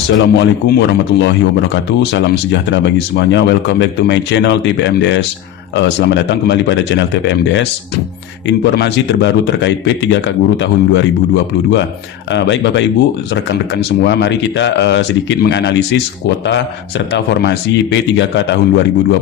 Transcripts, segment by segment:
Assalamualaikum warahmatullahi wabarakatuh. Salam sejahtera bagi semuanya. Welcome back to my channel TPMDS. Selamat datang kembali pada channel TPMDS. Informasi terbaru terkait P3K Guru tahun 2022. Baik Bapak Ibu, rekan-rekan semua, mari kita sedikit menganalisis kuota serta formasi P3K tahun 2022.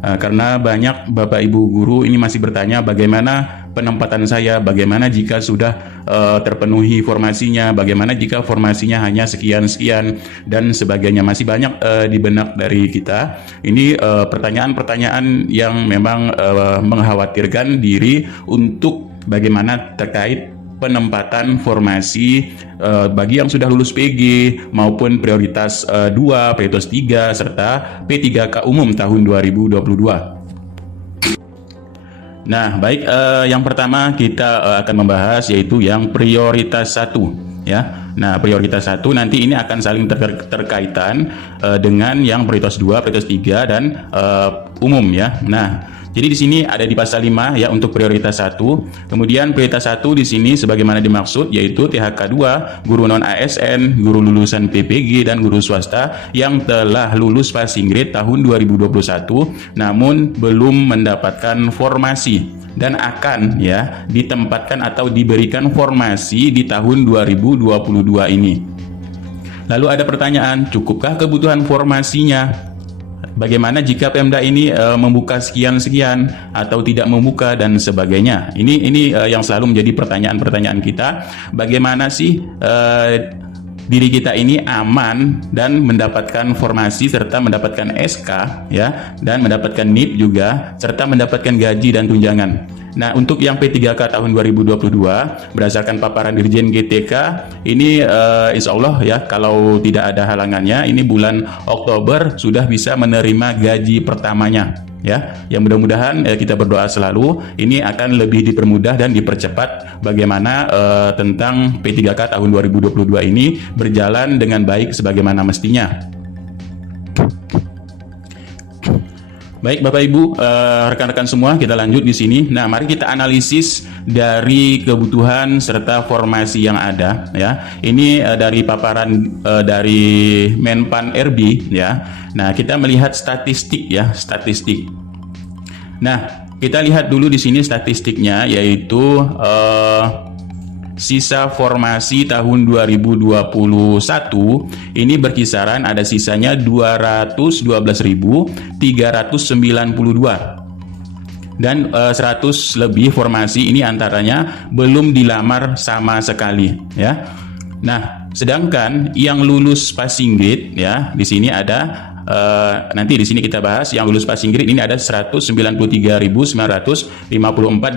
Karena banyak Bapak Ibu guru ini masih bertanya bagaimana penempatan saya, bagaimana jika sudah terpenuhi formasinya, bagaimana jika formasinya hanya sekian-sekian dan sebagainya. Masih banyak di benak dari kita. Ini pertanyaan-pertanyaan yang memang mengkhawatirkan diri untuk bagaimana terkait penempatan formasi bagi yang sudah lulus PG maupun prioritas 2, prioritas 3 serta P3K umum tahun 2022. Nah, baik, yang pertama kita akan membahas yaitu yang prioritas 1 ya. Nah, prioritas 1 nanti ini akan saling terkaitan dengan yang prioritas 2, prioritas 3 dan umum ya. Nah, jadi di sini ada di pasal 5 ya untuk prioritas 1. Kemudian prioritas 1 di sini sebagaimana dimaksud yaitu THK 2, guru non ASN, guru lulusan PPG dan guru swasta yang telah lulus passing grade tahun 2021 namun belum mendapatkan formasi dan akan ya ditempatkan atau diberikan formasi di tahun 2022 ini. Lalu ada pertanyaan, cukupkah kebutuhan formasinya? Bagaimana jika Pemda ini membuka sekian-sekian atau tidak membuka dan sebagainya? Ini yang selalu menjadi pertanyaan-pertanyaan kita. Bagaimana sih diri kita ini aman dan mendapatkan formasi serta mendapatkan SK ya dan mendapatkan NIP juga serta mendapatkan gaji dan tunjangan. Nah, untuk yang P3K tahun 2022 berdasarkan paparan Dirjen GTK ini insya Allah ya kalau tidak ada halangannya ini bulan Oktober sudah bisa menerima gaji pertamanya ya. Yang mudah-mudahan kita berdoa selalu ini akan lebih dipermudah dan dipercepat bagaimana tentang P3K tahun 2022 ini berjalan dengan baik sebagaimana mestinya. Baik Bapak Ibu, rekan-rekan semua, kita lanjut di sini. Nah, mari kita analisis dari kebutuhan serta formasi yang ada ya. Ini dari paparan dari Menpan RB ya. Nah, kita melihat statistik ya, statistik. Nah, kita lihat dulu di sini statistiknya yaitu sisa formasi tahun 2021 ini berkisaran ada sisanya 212.392 dan 100 lebih formasi ini antaranya belum dilamar sama sekali ya. Nah, sedangkan yang lulus passing grade ya di sini ada nanti di sini kita bahas yang lulus passing grade ini ada 193.954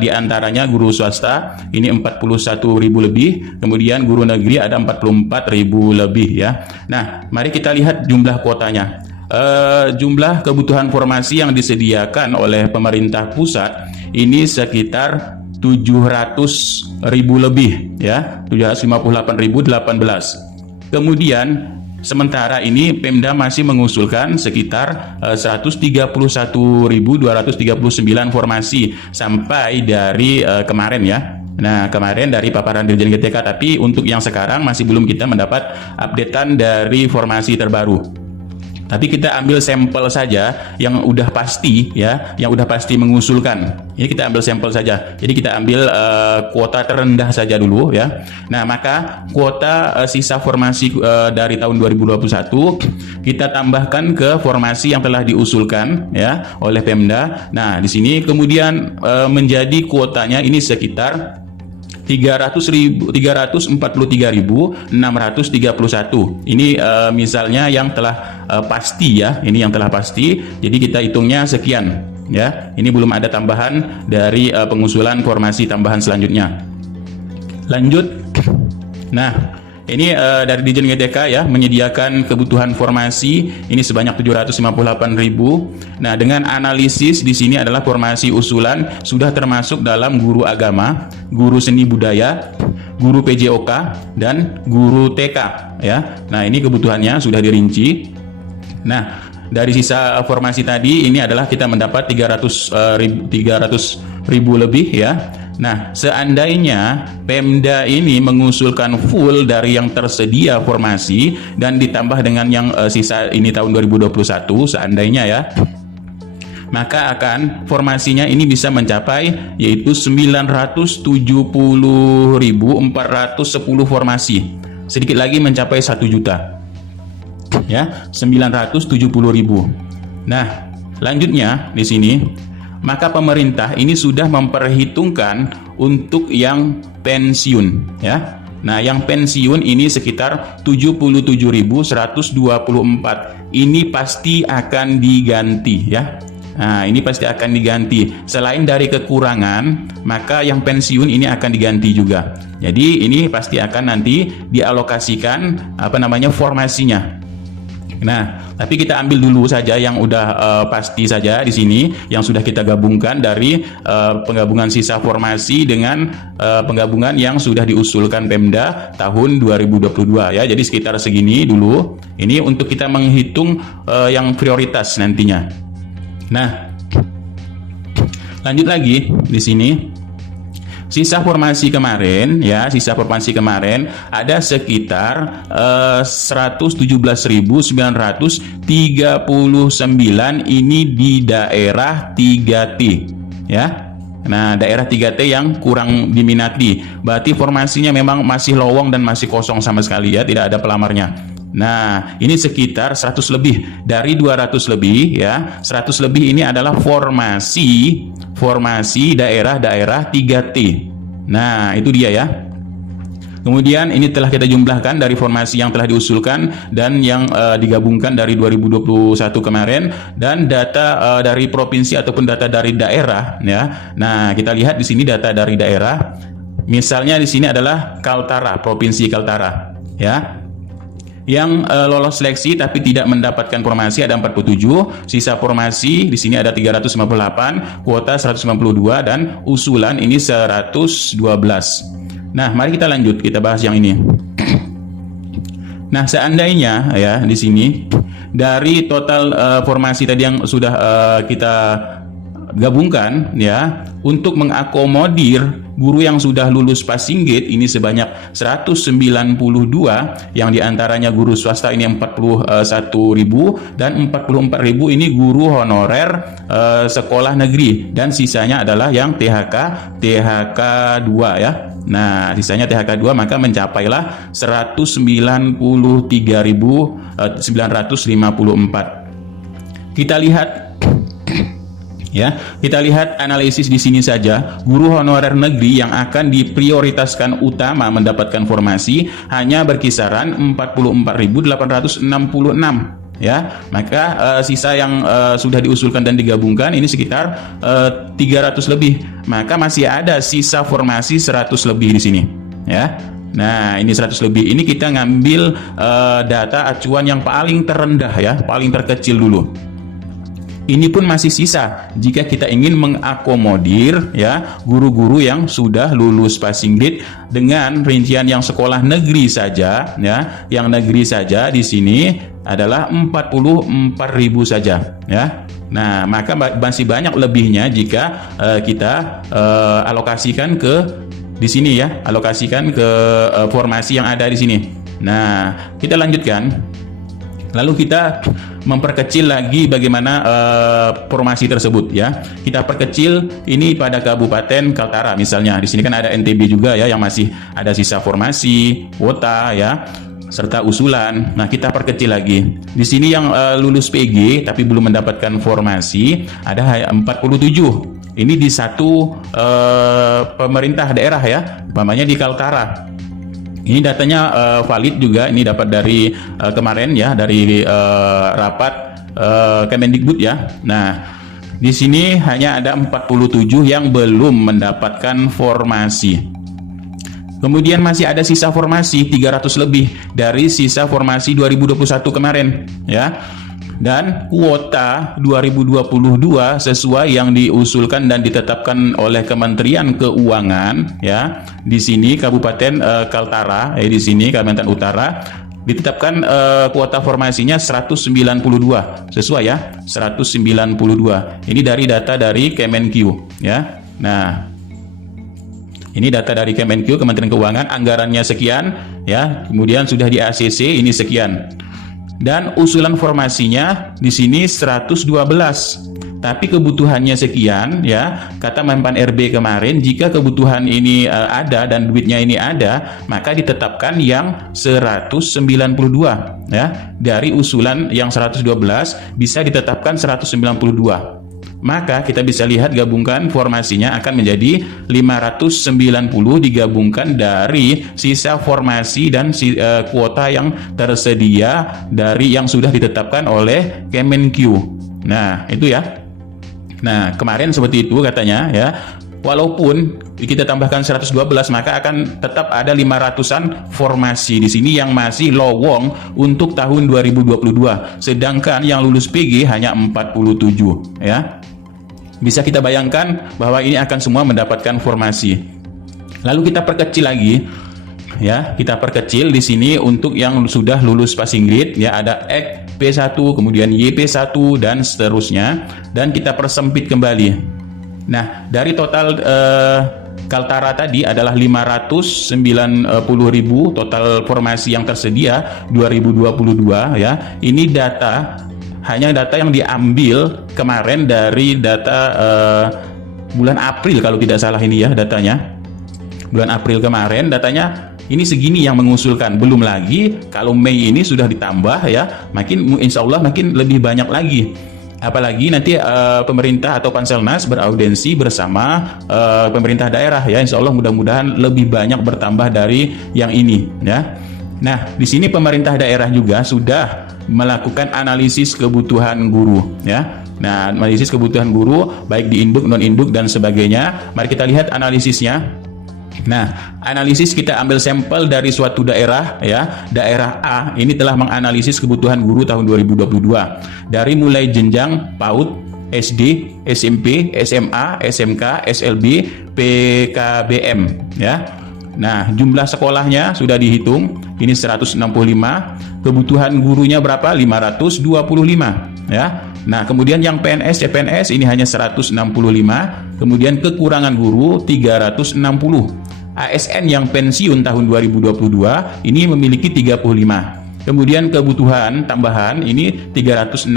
di antaranya guru swasta ini 41.000 lebih, kemudian guru negeri ada 44.000 lebih ya. Nah, mari kita lihat jumlah kuotanya. Jumlah kebutuhan formasi yang disediakan oleh pemerintah pusat ini sekitar 700.000 lebih ya, 758.018. Kemudian sementara ini Pemda masih mengusulkan sekitar 131.239 formasi sampai dari kemarin ya. Nah, kemarin dari paparan Dirjen GTK, tapi untuk yang sekarang masih belum kita mendapat updatean dari formasi terbaru. Tapi kita ambil sampel saja yang udah pasti ya, yang udah pasti mengusulkan. Ini kita ambil sampel saja. Jadi kita ambil kuota terendah saja dulu ya. Nah, maka kuota sisa formasi dari tahun 2021 kita tambahkan ke formasi yang telah diusulkan ya oleh Pemda. Nah, di sini kemudian menjadi kuotanya ini sekitar 343.631. Ini misalnya yang telah pasti ya, ini yang telah pasti. Jadi kita hitungnya sekian ya. Ini belum ada tambahan dari pengusulan formasi tambahan selanjutnya. Lanjut. Nah, ini dari Dirjen GTK ya menyediakan kebutuhan formasi ini sebanyak 758.000. Nah, dengan analisis di sini adalah formasi usulan sudah termasuk dalam guru agama, guru seni budaya, guru PJOK dan guru TK ya. Nah, ini kebutuhannya sudah dirinci. Nah, dari sisa formasi tadi ini adalah kita mendapat 300.000 lebih ya. Nah, seandainya Pemda ini mengusulkan full dari yang tersedia formasi dan ditambah dengan yang sisa ini tahun 2021 seandainya ya, maka akan formasinya ini bisa mencapai yaitu 970.410 formasi. Sedikit lagi mencapai 1 juta. Ya, 970.000. Nah, lanjutnya di sini, maka pemerintah ini sudah memperhitungkan untuk yang pensiun, ya. Nah, yang pensiun ini sekitar 77.124. Ini pasti akan diganti, ya. Nah, ini pasti akan diganti. Selain dari kekurangan, maka yang pensiun ini akan diganti juga. Jadi ini pasti akan nanti dialokasikan formasinya. Nah, tapi kita ambil dulu saja yang udah pasti saja di sini, yang sudah kita gabungkan dari penggabungan sisa formasi dengan penggabungan yang sudah diusulkan Pemda tahun 2022 ya. Jadi sekitar segini dulu. Ini untuk kita menghitung yang prioritas nantinya. Nah, lanjut lagi di sini. Sisa formasi kemarin ya, sisa formasi kemarin ada sekitar 117.939 ini di daerah 3T ya. Nah, daerah 3T yang kurang diminati. Berarti formasinya memang masih lowong dan masih kosong sama sekali ya, tidak ada pelamarnya. Nah, ini sekitar 100 lebih dari 200 lebih ya. 100 lebih ini adalah formasi daerah-daerah 3T. Nah, itu dia ya. Kemudian ini telah kita jumlahkan dari formasi yang telah diusulkan dan yang digabungkan dari 2021 kemarin dan data dari provinsi ataupun data dari daerah ya. Nah, kita lihat di sini data dari daerah. Misalnya di sini adalah Kaltara, Provinsi Kaltara ya. Yang lolos seleksi tapi tidak mendapatkan formasi ada 47, sisa formasi di sini ada 358, kuota 192 dan usulan ini 112. Nah, mari kita lanjut, kita bahas yang ini. Nah, seandainya ya di sini dari total formasi tadi yang sudah kita gabungkan ya, untuk mengakomodir guru yang sudah lulus passing grade ini sebanyak 192, yang diantaranya guru swasta ini 41.000 dan 44.000 ini guru honorer sekolah negeri, dan sisanya adalah yang THK 2 ya. Nah, sisanya THK 2 maka mencapailah 193.954. Kita lihat ya, kita lihat analisis di sini saja. Guru honorer negeri yang akan diprioritaskan utama mendapatkan formasi hanya berkisaran 44.866 ya. Maka sisa yang sudah diusulkan dan digabungkan ini sekitar 300 lebih. Maka masih ada sisa formasi 100 lebih di sini ya. Nah, ini 100 lebih. Ini kita ngambil data acuan yang paling terendah ya, paling terkecil dulu. Ini pun masih sisa jika kita ingin mengakomodir ya guru-guru yang sudah lulus passing grade dengan rincian yang sekolah negeri saja ya. Yang negeri saja di sini adalah 44.000 saja ya. Nah, maka masih banyak lebihnya jika kita alokasikan ke di sini ya, alokasikan ke formasi yang ada di sini. Nah, kita lanjutkan. Lalu kita memperkecil lagi bagaimana formasi tersebut ya. Kita perkecil ini pada Kabupaten Kaltara misalnya. Di sini kan ada NTB juga ya yang masih ada sisa formasi, kuota ya, serta usulan. Nah, kita perkecil lagi. Di sini yang lulus PG tapi belum mendapatkan formasi ada 47. Ini di satu pemerintah daerah ya, umpamanya di Kaltara. Ini datanya valid juga, ini dapat dari kemarin ya, dari rapat Kemendikbud ya. Nah, di sini hanya ada 47 yang belum mendapatkan formasi. Kemudian masih ada sisa formasi 300 lebih dari sisa formasi 2021 kemarin ya. Dan kuota 2022 sesuai yang diusulkan dan ditetapkan oleh Kementerian Keuangan ya. Di sini Kabupaten Kaltara di sini Kalimantan Utara ditetapkan kuota formasinya 192 sesuai ya, 192. Ini dari data dari Kemenq ya. Nah, Ini data dari Kemenq, Kementerian Keuangan, anggarannya sekian, ya. Kemudian sudah di ACC ini sekian. Dan usulan formasinya di sini 112. Tapi kebutuhannya sekian, ya. Kata Menpan RB kemarin, jika kebutuhan ini ada dan duitnya ini ada, maka ditetapkan yang 192, ya. Dari usulan yang 112 bisa ditetapkan 192. Maka kita bisa lihat gabungkan formasinya akan menjadi 590 digabungkan dari sisa formasi dan kuota yang tersedia dari yang sudah ditetapkan oleh Kemenq. Nah, itu ya. Nah, kemarin seperti itu katanya ya. Walaupun kita tambahkan 112 maka akan tetap ada 500-an formasi di sini yang masih lowong untuk tahun 2022. Sedangkan yang lulus PG hanya 47 ya. Bisa kita bayangkan bahwa ini akan semua mendapatkan formasi. Lalu kita perkecil lagi, ya, kita perkecil di sini untuk yang sudah lulus passing grade, ya, ada X P1, kemudian YP1 dan seterusnya, dan kita persempit kembali. Nah, dari total Kaltara tadi adalah 590.000 total formasi yang tersedia 2022 ya. Ini hanya data yang diambil kemarin dari data bulan April kalau tidak salah ini ya datanya. Bulan April kemarin datanya ini segini yang mengusulkan. Belum lagi kalau Mei ini sudah ditambah ya, insya Allah makin lebih banyak lagi. Apalagi nanti pemerintah atau Panselnas beraudensi bersama pemerintah daerah ya, insya Allah mudah-mudahan lebih banyak bertambah dari yang ini ya. Nah, di sini pemerintah daerah juga sudah melakukan analisis kebutuhan guru ya. Nah, analisis kebutuhan guru baik di induk, non induk dan sebagainya. Mari kita lihat analisisnya. Nah, analisis kita ambil sampel dari suatu daerah ya. Daerah A ini telah menganalisis kebutuhan guru tahun 2022 dari mulai jenjang PAUD, SD, SMP, SMA, SMK, SLB, PKBM ya. Nah, jumlah sekolahnya sudah dihitung. Ini 165. Kebutuhan gurunya berapa? 525 ya. Nah, kemudian yang PNS, CPNS ini hanya 165. Kemudian kekurangan guru 360. ASN yang pensiun tahun 2022 ini memiliki 35. Kemudian kebutuhan tambahan ini 316.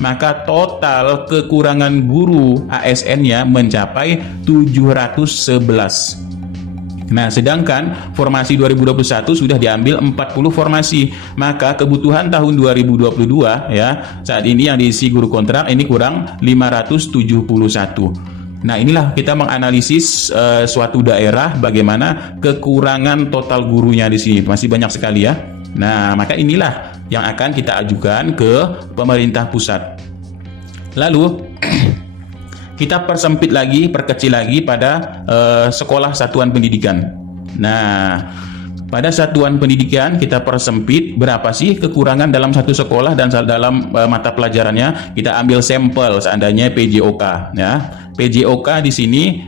Maka total kekurangan guru ASN-nya mencapai 711. Nah, sedangkan formasi 2021 sudah diambil 40 formasi. Maka kebutuhan tahun 2022 ya, saat ini yang diisi guru kontrak ini kurang 571. Nah, inilah kita menganalisis suatu daerah bagaimana kekurangan total gurunya di sini. Masih banyak sekali ya. Nah, maka inilah yang akan kita ajukan ke pemerintah pusat. Lalu kita persempit lagi, perkecil lagi pada sekolah satuan pendidikan. Nah, pada satuan pendidikan kita persempit berapa sih kekurangan dalam satu sekolah dan dalam mata pelajarannya. Kita ambil sampel seandainya PJOK ya. PJOK di sini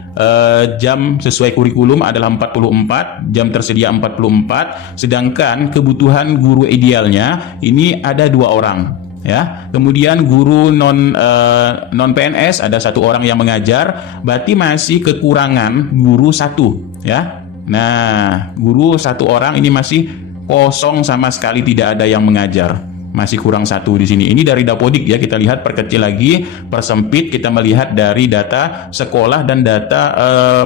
jam sesuai kurikulum adalah 44, jam tersedia 44, sedangkan kebutuhan guru idealnya ini ada 2 orang. Ya, kemudian guru non PNS ada 1 orang yang mengajar, berarti masih kekurangan guru 1 ya. Nah, guru 1 orang ini masih kosong sama sekali, tidak ada yang mengajar, masih kurang 1 di sini. Ini dari Dapodik ya, kita lihat perkecil lagi, persempit, kita melihat dari data sekolah dan data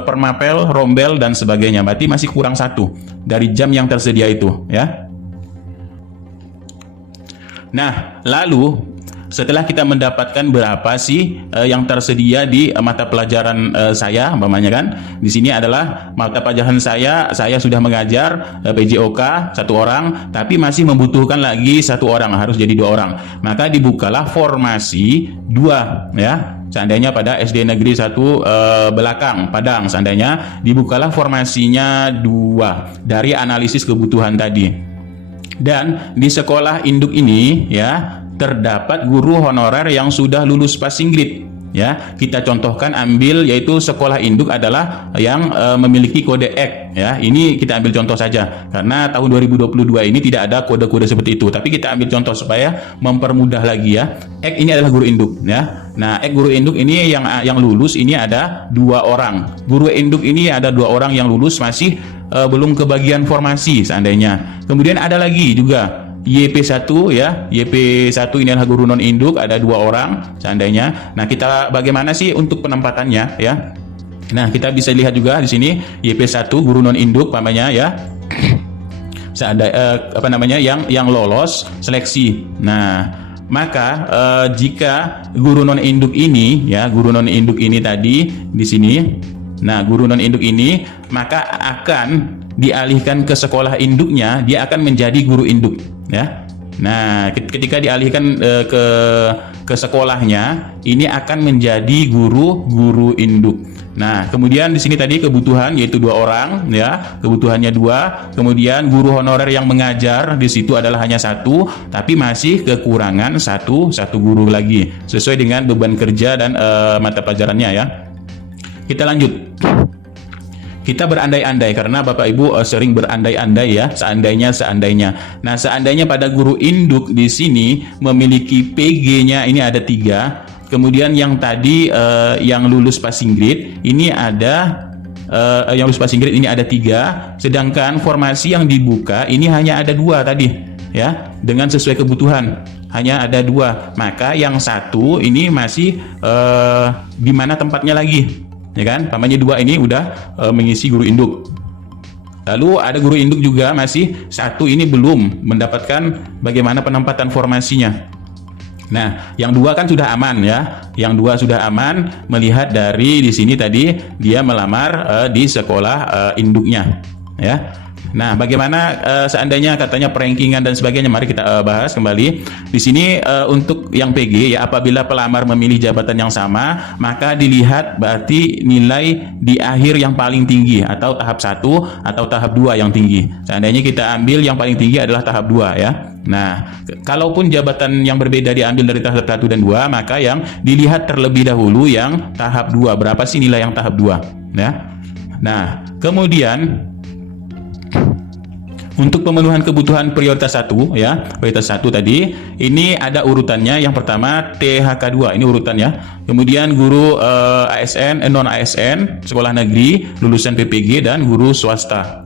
permapel, rombel dan sebagainya, berarti masih kurang 1 dari jam yang tersedia itu ya. Nah, lalu setelah kita mendapatkan berapa sih yang tersedia di mata pelajaran saya, umpamanya kan, di sini adalah mata pelajaran saya sudah mengajar PJOK 1 orang, tapi masih membutuhkan lagi 1 orang, harus jadi 2 orang. Maka dibukalah formasi 2 ya. Seandainya pada SD Negeri 1 Belakang, Padang, seandainya dibukalah formasinya 2 dari analisis kebutuhan tadi. Dan di sekolah induk ini ya terdapat guru honorer yang sudah lulus passing grade ya. Kita contohkan ambil yaitu sekolah induk adalah yang memiliki kode X, ya. Ini kita ambil contoh saja karena tahun 2022 ini tidak ada kode-kode seperti itu, tapi kita ambil contoh supaya mempermudah lagi, ya. X ini adalah guru induk, ya. Nah, X guru induk ini yang lulus ini ada 2 orang. Guru induk ini ada 2 orang yang lulus, masih belum kebagian formasi seandainya. Kemudian ada lagi juga YP1, ya. YP1 ini adalah guru non induk, ada 2 orang seandainya. Nah, kita bagaimana sih untuk penempatannya, ya? Nah, kita bisa lihat juga di sini YP1 guru non induk namanya, ya. Yang lolos seleksi. Nah, maka jika guru non induk ini, ya, guru non induk ini tadi di sini, nah, guru non induk ini maka akan dialihkan ke sekolah induknya, dia akan menjadi guru induk, ya. Nah, ketika dialihkan ke sekolahnya, ini akan menjadi guru induk. Nah, kemudian di sini tadi kebutuhan yaitu 2 orang, ya, kebutuhannya 2. Kemudian guru honorer yang mengajar di situ adalah hanya 1, tapi masih kekurangan satu guru lagi sesuai dengan beban kerja dan mata pelajarannya, ya. Kita lanjut. Kita berandai-andai karena Bapak Ibu sering berandai-andai, ya, seandainya. Nah, seandainya pada guru induk di sini memiliki PG-nya ini ada 3. Kemudian yang tadi yang lulus passing grade ini ada yang lulus passing grade ini ada 3, sedangkan formasi yang dibuka ini hanya ada 2 tadi, ya, dengan sesuai kebutuhan hanya ada 2. Maka yang 1 ini masih di mana tempatnya lagi, ya kan? Namanya 2 ini udah mengisi guru induk. Lalu ada guru induk juga masih 1 ini belum mendapatkan bagaimana penempatan formasinya. Nah, yang 2 kan sudah aman, ya. Yang 2 sudah aman melihat dari di sini tadi dia melamar di sekolah induknya, ya. Nah, bagaimana seandainya katanya perankingan dan sebagainya? Mari kita bahas kembali. Di sini untuk yang PG, ya, apabila pelamar memilih jabatan yang sama, maka dilihat berarti nilai di akhir yang paling tinggi atau tahap 1 atau tahap 2 yang tinggi. Seandainya kita ambil yang paling tinggi adalah tahap 2, ya. Nah, kalaupun jabatan yang berbeda diambil dari tahap 1 dan 2, maka yang dilihat terlebih dahulu yang tahap 2. Berapa sih nilai yang tahap 2, ya? Nah, kemudian untuk pemenuhan kebutuhan prioritas 1, ya, prioritas 1 tadi, ini ada urutannya. Yang pertama THK2, ini urutannya. Kemudian guru ASN, non ASN, sekolah negeri, lulusan PPG dan guru swasta.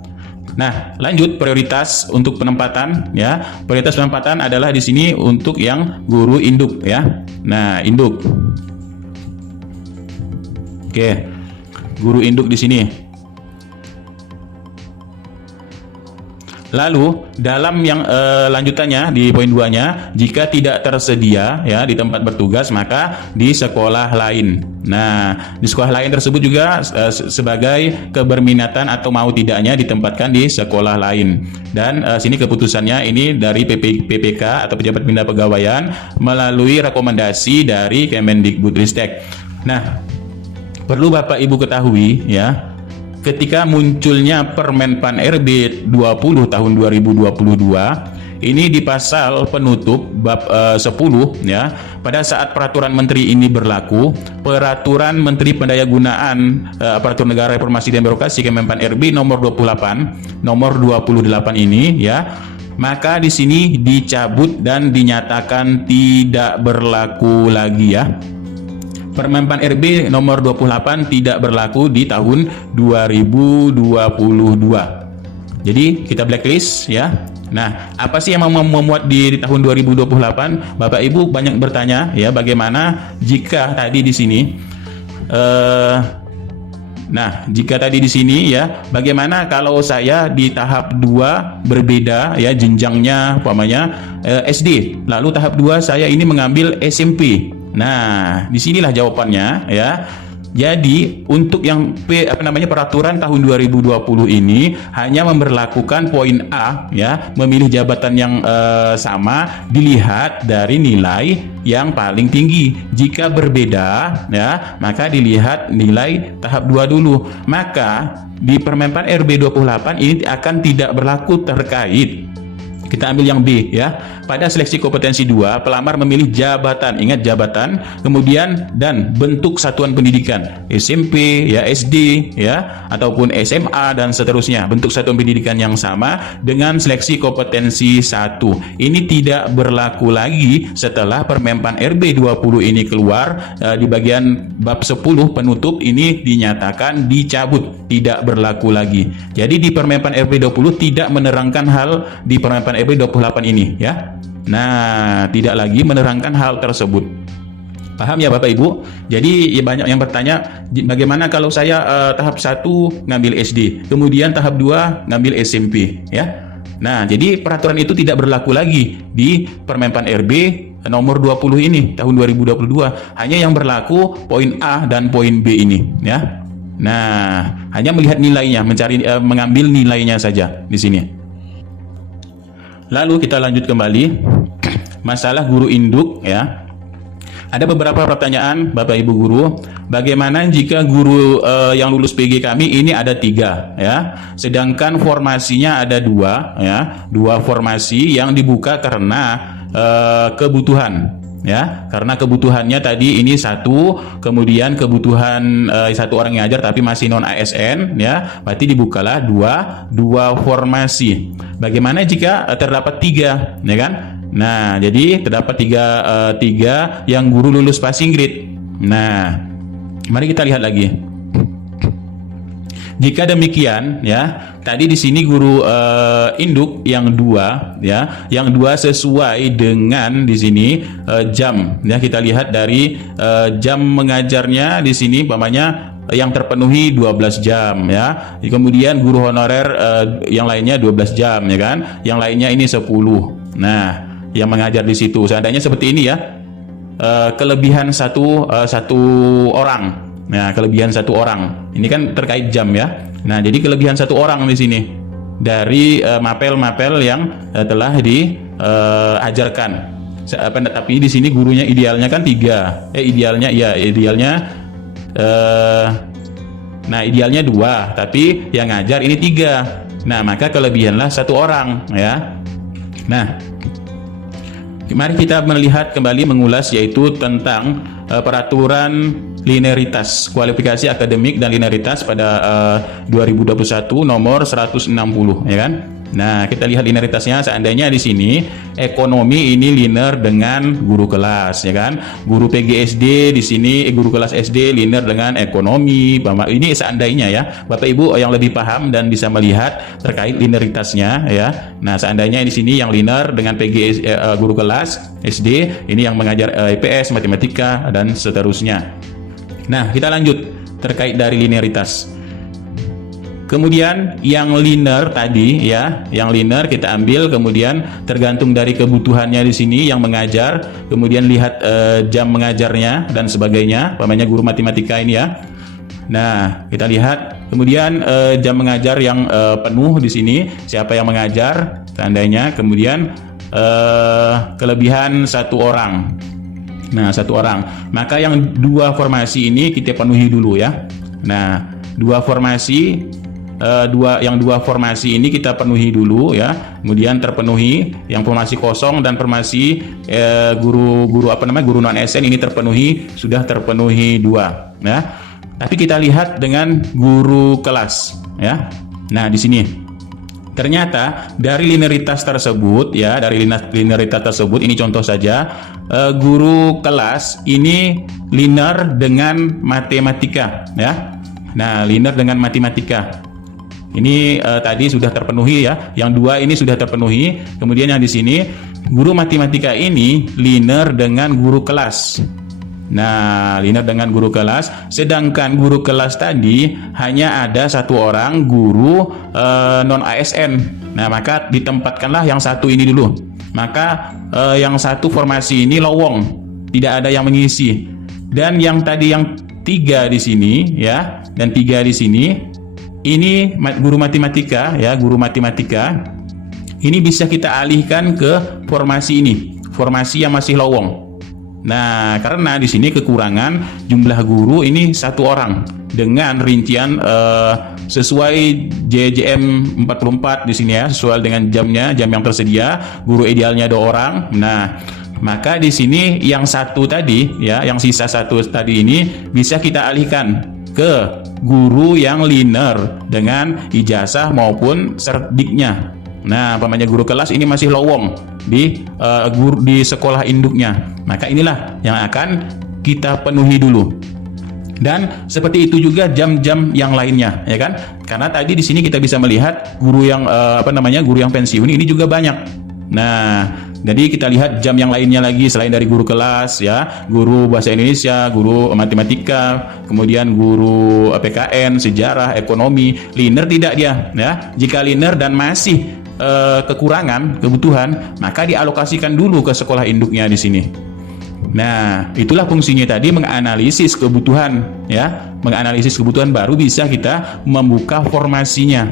Nah, lanjut prioritas untuk penempatan, ya. Prioritas penempatan adalah di sini untuk yang guru induk, ya. Nah, induk. Oke. Guru induk di sini. Lalu dalam yang lanjutannya di poin 2-nya, jika tidak tersedia, ya, di tempat bertugas maka di sekolah lain. Nah, di sekolah lain tersebut juga sebagai keberminatan atau mau tidaknya ditempatkan di sekolah lain. Dan sini keputusannya ini dari PPK atau pejabat pindah pegawaian melalui rekomendasi dari Kemendikbudristek. Nah, perlu Bapak Ibu ketahui, ya, ketika munculnya Permen Pan RB 20 tahun 2022, ini di pasal penutup bab 10, ya, pada saat peraturan menteri ini berlaku, peraturan Menteri Pendayagunaan Aparatur Negara Reformasi dan Birokrasi Kemenpan RB nomor 28 ini, ya, maka di sini dicabut dan dinyatakan tidak berlaku lagi, ya. Permenpan RB nomor 28 tidak berlaku di tahun 2022. Jadi kita blacklist, ya. Nah, apa sih yang memuat di tahun 2028? Bapak Ibu banyak bertanya, ya, bagaimana jika tadi di sini jika tadi di sini, ya, bagaimana kalau saya di tahap 2 berbeda, ya, jenjangnya umpamanya SD, lalu tahap 2 saya ini mengambil SMP. Nah, disinilah jawabannya, ya. Jadi untuk yang peraturan tahun 2020 ini hanya memberlakukan poin A, ya, memilih jabatan yang sama dilihat dari nilai yang paling tinggi. Jika berbeda, ya, maka dilihat nilai tahap 2 dulu. Maka di Permenpan RB 28 ini akan tidak berlaku terkait Kita ambil yang B ya. Pada seleksi kompetensi 2, pelamar memilih jabatan, ingat jabatan, kemudian dan bentuk satuan pendidikan, SMP, ya SD, ya, ataupun SMA dan seterusnya. Bentuk satuan pendidikan yang sama dengan seleksi kompetensi 1. Ini tidak berlaku lagi setelah Permenpan RB 20 ini keluar di bagian bab 10 penutup ini dinyatakan dicabut, tidak berlaku lagi. Jadi di Permenpan RB 20 tidak menerangkan hal di Permenpan RB 28 ini ya. Nah, tidak lagi menerangkan hal tersebut. Paham ya Bapak Ibu? Jadi ya banyak yang bertanya, bagaimana kalau saya tahap 1 ngambil SD, kemudian tahap 2 ngambil SMP ya. Nah, jadi peraturan itu tidak berlaku lagi di Permenpan RB nomor 20 ini tahun 2022. Hanya yang berlaku poin A dan poin B ini ya. Nah, hanya melihat nilainya, mengambil nilainya saja di sini. Lalu kita lanjut kembali masalah guru induk ya. Ada beberapa pertanyaan Bapak Ibu guru. Bagaimana jika guru yang lulus PG kami ini ada 3 ya, sedangkan formasinya ada 2 ya, 2 formasi yang dibuka karena kebutuhan ya, karena kebutuhannya tadi ini 1, kemudian kebutuhan 1 orang yang ajar tapi masih non ASN ya, berarti dibukalah 2 formasi. Bagaimana jika terdapat 3 ya kan? Nah, jadi terdapat 3 yang guru lulus passing grade. Nah, mari kita lihat lagi. Jika demikian ya, tadi di sini guru induk yang 2 ya, yang 2 sesuai dengan di sini jam ya, kita lihat dari jam mengajarnya di sini umpamanya yang terpenuhi 12 jam ya. Kemudian guru honorer yang lainnya 12 jam ya kan. Yang lainnya ini 10. Nah, yang mengajar di situ seandainya seperti ini ya. Kelebihan satu orang. Nah, kelebihan 1 orang. Ini kan terkait jam ya. Nah, jadi kelebihan 1 orang di sini dari mapel-mapel yang telah diajarkan. Tapi di sini gurunya idealnya kan 3. Idealnya 2, tapi yang ngajar ini 3. Nah, maka kelebihanlah 1 orang ya. Nah, mari kita melihat kembali mengulas yaitu tentang peraturan linearitas, kualifikasi akademik dan linearitas pada 2021 nomor 160 ya kan. Nah, kita lihat linearitasnya. Seandainya di sini ekonomi ini linear dengan guru kelas ya kan. Guru PGSD di sini guru kelas SD linear dengan ekonomi. Ini seandainya ya. Bapak Ibu yang lebih paham dan bisa melihat terkait linearitasnya ya. Nah, seandainya di sini yang linear dengan guru kelas SD ini yang mengajar IPS, matematika dan seterusnya. Nah, kita lanjut terkait dari linearitas. Kemudian yang linear tadi ya, yang linear kita ambil kemudian tergantung dari kebutuhannya di sini yang mengajar, kemudian lihat jam mengajarnya dan sebagainya, umpamanya guru matematika ini ya. Nah, kita lihat kemudian jam mengajar yang penuh di sini, siapa yang mengajar seandainya, kemudian kelebihan 1 orang. Nah, 1 orang. Maka yang 2 formasi ini kita penuhi dulu ya. Nah, 2 formasi yang 2 formasi ini kita penuhi dulu ya, kemudian terpenuhi yang formasi kosong dan formasi guru non ASN ini sudah terpenuhi 2 ya. Tapi kita lihat dengan guru kelas ya. Nah, di sini ternyata dari linearitas tersebut ya, ini contoh saja, guru kelas ini linear dengan matematika ya. Nah, linear dengan matematika ini tadi sudah terpenuhi ya. Yang 2 ini sudah terpenuhi. Kemudian yang di sini guru matematika ini linear dengan guru kelas. Nah, linear dengan guru kelas. Sedangkan guru kelas tadi hanya ada 1 orang guru non ASN. Nah, maka ditempatkanlah yang 1 ini dulu. Maka yang 1 formasi ini lowong, tidak ada yang mengisi. Dan yang tadi yang 3 di sini ya, dan 3 di sini ini guru matematika ya, guru matematika ini bisa kita alihkan ke formasi ini, formasi yang masih lowong Nah, karena di sini kekurangan jumlah guru ini 1 orang dengan rincian sesuai JJM 44 di sini ya, sesuai dengan jamnya, jam yang tersedia, guru idealnya 2 orang. Nah, maka di sini yang 1 tadi ya, yang sisa 1 tadi ini bisa kita alihkan ke guru yang linear dengan ijazah maupun serdiknya. Nah, pamannya guru kelas ini masih lowong di sekolah induknya. Maka inilah yang akan kita penuhi dulu. Dan seperti itu juga jam-jam yang lainnya, ya kan? Karena tadi di sini kita bisa melihat guru yang guru yang pensiun ini juga banyak. Nah, jadi kita lihat jam yang lainnya lagi selain dari guru kelas ya, guru bahasa Indonesia, guru matematika, kemudian guru PKN, sejarah, ekonomi. Linear tidak dia ya. Jika linear dan masih kekurangan kebutuhan, maka dialokasikan dulu ke sekolah induknya di sini. Nah, itulah fungsinya tadi, menganalisis kebutuhan ya. Menganalisis kebutuhan baru bisa kita membuka formasinya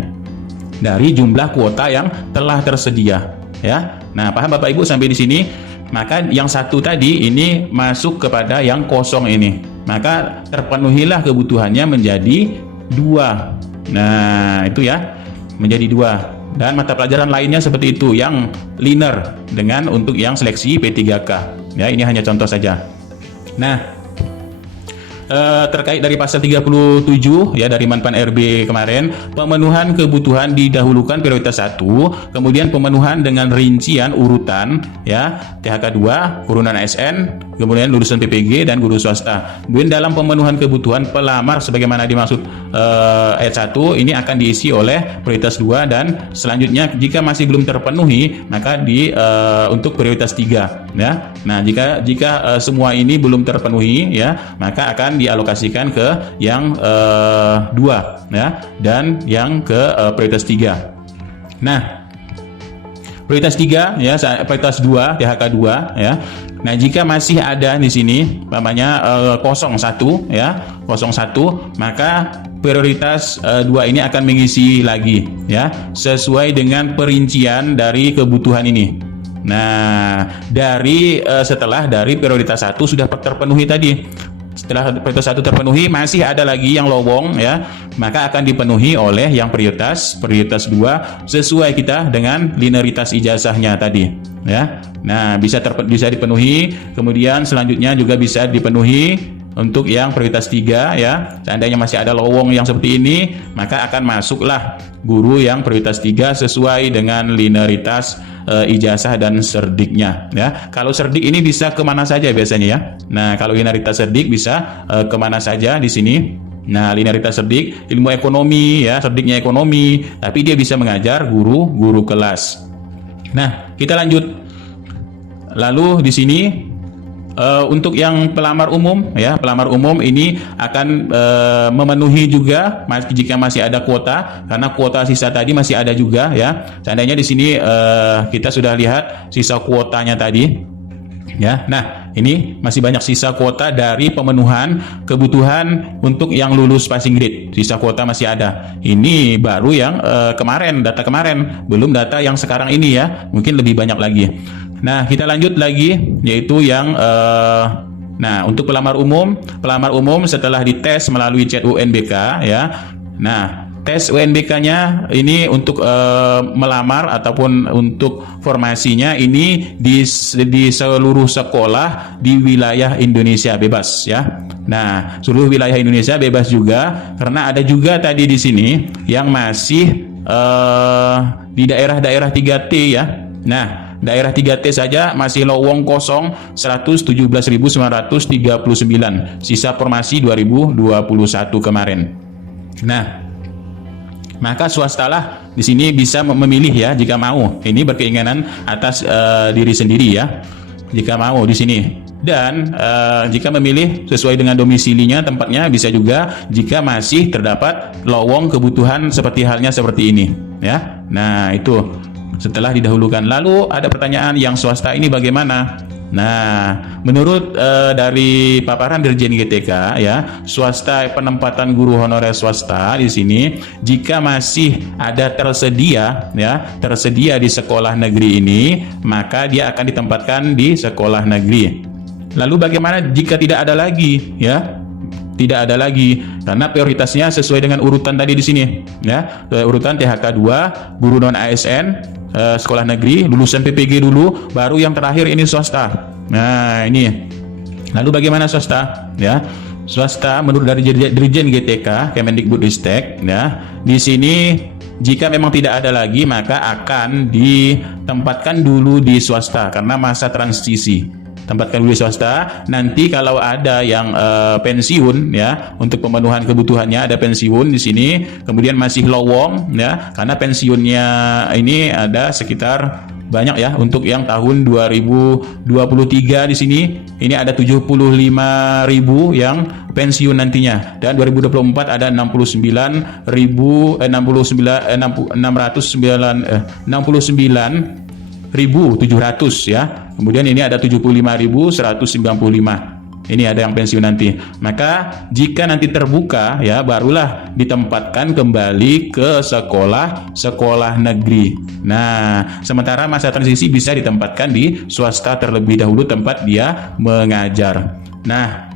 dari jumlah kuota yang telah tersedia ya. Nah, paham Bapak Ibu sampai di sini? Maka yang 1 tadi ini masuk kepada yang kosong ini. Maka terpenuhilah kebutuhannya menjadi 2. Nah, itu ya. Menjadi 2. Dan mata pelajaran lainnya seperti itu, yang linear dengan untuk yang seleksi P3K. Ya, ini hanya contoh saja. Nah, terkait dari pasal 37 ya dari Manpan RB kemarin, pemenuhan kebutuhan didahulukan prioritas 1, kemudian pemenuhan dengan rincian urutan ya, THK 2, turunan ASN, kemudian lulusan PPG dan guru swasta. Kemudian dalam pemenuhan kebutuhan pelamar sebagaimana dimaksud ayat 1 ini akan diisi oleh prioritas 2, dan selanjutnya jika masih belum terpenuhi maka untuk prioritas 3 ya. Nah, jika semua ini belum terpenuhi ya, maka akan dialokasikan ke yang 2 ya, dan yang ke prioritas 3. Nah, prioritas 3 ya, prioritas 2 THK 2 ya. Nah, jika masih ada di sini namanya 01 ya, 01, maka prioritas 2 ini akan mengisi lagi ya, sesuai dengan perincian dari kebutuhan ini. Nah, setelah dari prioritas 1 sudah terpenuhi tadi. Setelah prioritas 1 terpenuhi, masih ada lagi yang lowong ya, maka akan dipenuhi oleh yang prioritas 2 sesuai kita dengan linearitas ijazahnya tadi ya. Nah, bisa dipenuhi, kemudian selanjutnya juga bisa dipenuhi untuk yang prioritas 3 ya. Seandainya masih ada lowong yang seperti ini, maka akan masuklah guru yang prioritas 3 sesuai dengan linearitas ijazah dan serdiknya ya. Kalau serdik ini bisa kemana saja biasanya ya. Nah, kalau linearitas serdik bisa kemana saja di sini. Nah, linearitas serdik ilmu ekonomi ya, serdiknya ekonomi, tapi dia bisa mengajar guru kelas. Nah, kita lanjut. Lalu di sini untuk yang pelamar umum ya, pelamar umum ini akan memenuhi juga jika masih ada kuota, karena kuota sisa tadi masih ada juga ya. Seandainya di sini kita sudah lihat sisa kuotanya tadi ya. Nah, ini masih banyak sisa kuota dari pemenuhan kebutuhan untuk yang lulus passing grade. Sisa kuota masih ada. Ini baru yang kemarin, data kemarin, belum data yang sekarang ini ya. Mungkin lebih banyak lagi. Nah, kita lanjut lagi, yaitu yang nah, untuk pelamar umum setelah dites melalui CET UNBK ya. Nah, tes UNBK-nya ini untuk melamar ataupun untuk formasinya ini di seluruh sekolah di wilayah Indonesia bebas ya. Nah, seluruh wilayah Indonesia bebas juga, karena ada juga tadi di sini yang masih di daerah-daerah 3T ya. Nah, daerah 3T saja masih lowong kosong 117.939, sisa formasi 2021 kemarin. Nah, maka swastalah di sini bisa memilih ya jika mau. Ini berkeinginan atas diri sendiri ya, jika mau di sini. Dan jika memilih sesuai dengan domisilinya, tempatnya, bisa juga jika masih terdapat lowong kebutuhan seperti halnya seperti ini ya. Nah, itu setelah didahulukan. Lalu ada pertanyaan, yang swasta ini bagaimana? Nah, menurut dari paparan Dirjen GTK ya, swasta, penempatan guru honorer swasta di sini jika masih ada tersedia di sekolah negeri ini, maka dia akan ditempatkan di sekolah negeri. Lalu bagaimana jika tidak ada lagi, ya? Tidak ada lagi, karena prioritasnya sesuai dengan urutan tadi di sini, ya. Urutan THK 2, guru non ASN, sekolah negeri, lulusan PPG dulu, baru yang terakhir ini swasta. Nah, ini. Lalu bagaimana swasta, ya? Swasta menurut dari Dirjen GTK Kemendikbudristek, ya. Di sini jika memang tidak ada lagi maka akan ditempatkan dulu di swasta karena masa transisi. Tempatkan dulu di swasta. Nanti kalau ada yang pensiun, ya, untuk pemenuhan kebutuhannya ada pensiun di sini, kemudian masih lowong, ya, karena pensiunnya ini ada sekitar banyak, ya, untuk yang tahun 2023 di sini ini ada 75.000 yang pensiun nantinya, dan 2024 ada 69.700, ya. Kemudian ini ada 75.195. Ini ada yang pensiun nanti. Maka jika nanti terbuka, ya, barulah ditempatkan kembali ke sekolah negeri. Nah, sementara masa transisi bisa ditempatkan di swasta terlebih dahulu tempat dia mengajar. Nah,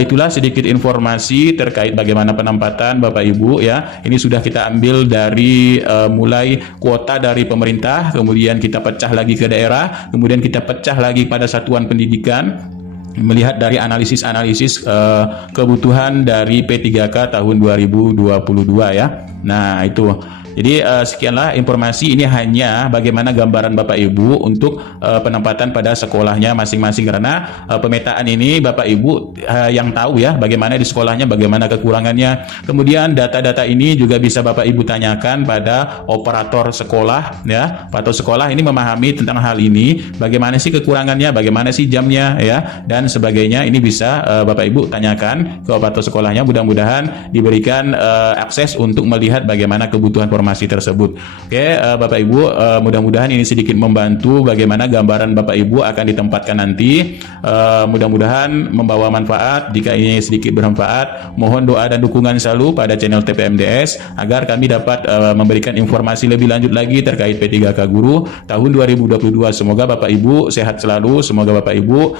itulah sedikit informasi terkait bagaimana penempatan Bapak Ibu, ya. Ini sudah kita ambil dari mulai kuota dari pemerintah, kemudian kita pecah lagi ke daerah, kemudian kita pecah lagi pada satuan pendidikan, melihat dari analisis kebutuhan dari P3K tahun 2022, ya. Nah, itu. Jadi sekianlah informasi, ini hanya bagaimana gambaran Bapak Ibu untuk penempatan pada sekolahnya masing-masing, karena pemetaan ini Bapak Ibu yang tahu, ya, bagaimana di sekolahnya, bagaimana kekurangannya. Kemudian data-data ini juga bisa Bapak Ibu tanyakan pada operator sekolah, ya. Operator sekolah ini memahami tentang hal ini, bagaimana sih kekurangannya, bagaimana sih jamnya, ya, dan sebagainya. Ini bisa Bapak Ibu tanyakan ke operator sekolahnya, mudah-mudahan diberikan akses untuk melihat bagaimana kebutuhan formasi tersebut. Oke, Bapak Ibu, mudah-mudahan ini sedikit membantu bagaimana gambaran Bapak Ibu akan ditempatkan nanti. Mudah-mudahan membawa manfaat. Jika ini sedikit bermanfaat, mohon doa dan dukungan selalu pada channel TPMDS agar kami dapat memberikan informasi lebih lanjut lagi terkait P3K Guru tahun 2022. Semoga Bapak Ibu sehat selalu, semoga Bapak Ibu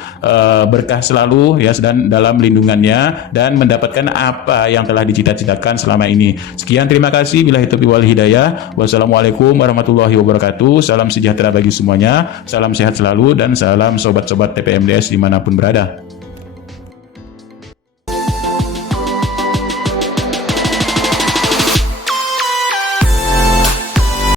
berkah selalu, ya, dan dalam lindungannya, dan mendapatkan apa yang telah dicita-citakan selama ini. Sekian, terima kasih. Billahi taufiq wal hidayah. Wassalamualaikum warahmatullahi wabarakatuh. Salam sejahtera bagi semuanya, salam sehat selalu, dan salam sobat-sobat TPMDS dimanapun berada.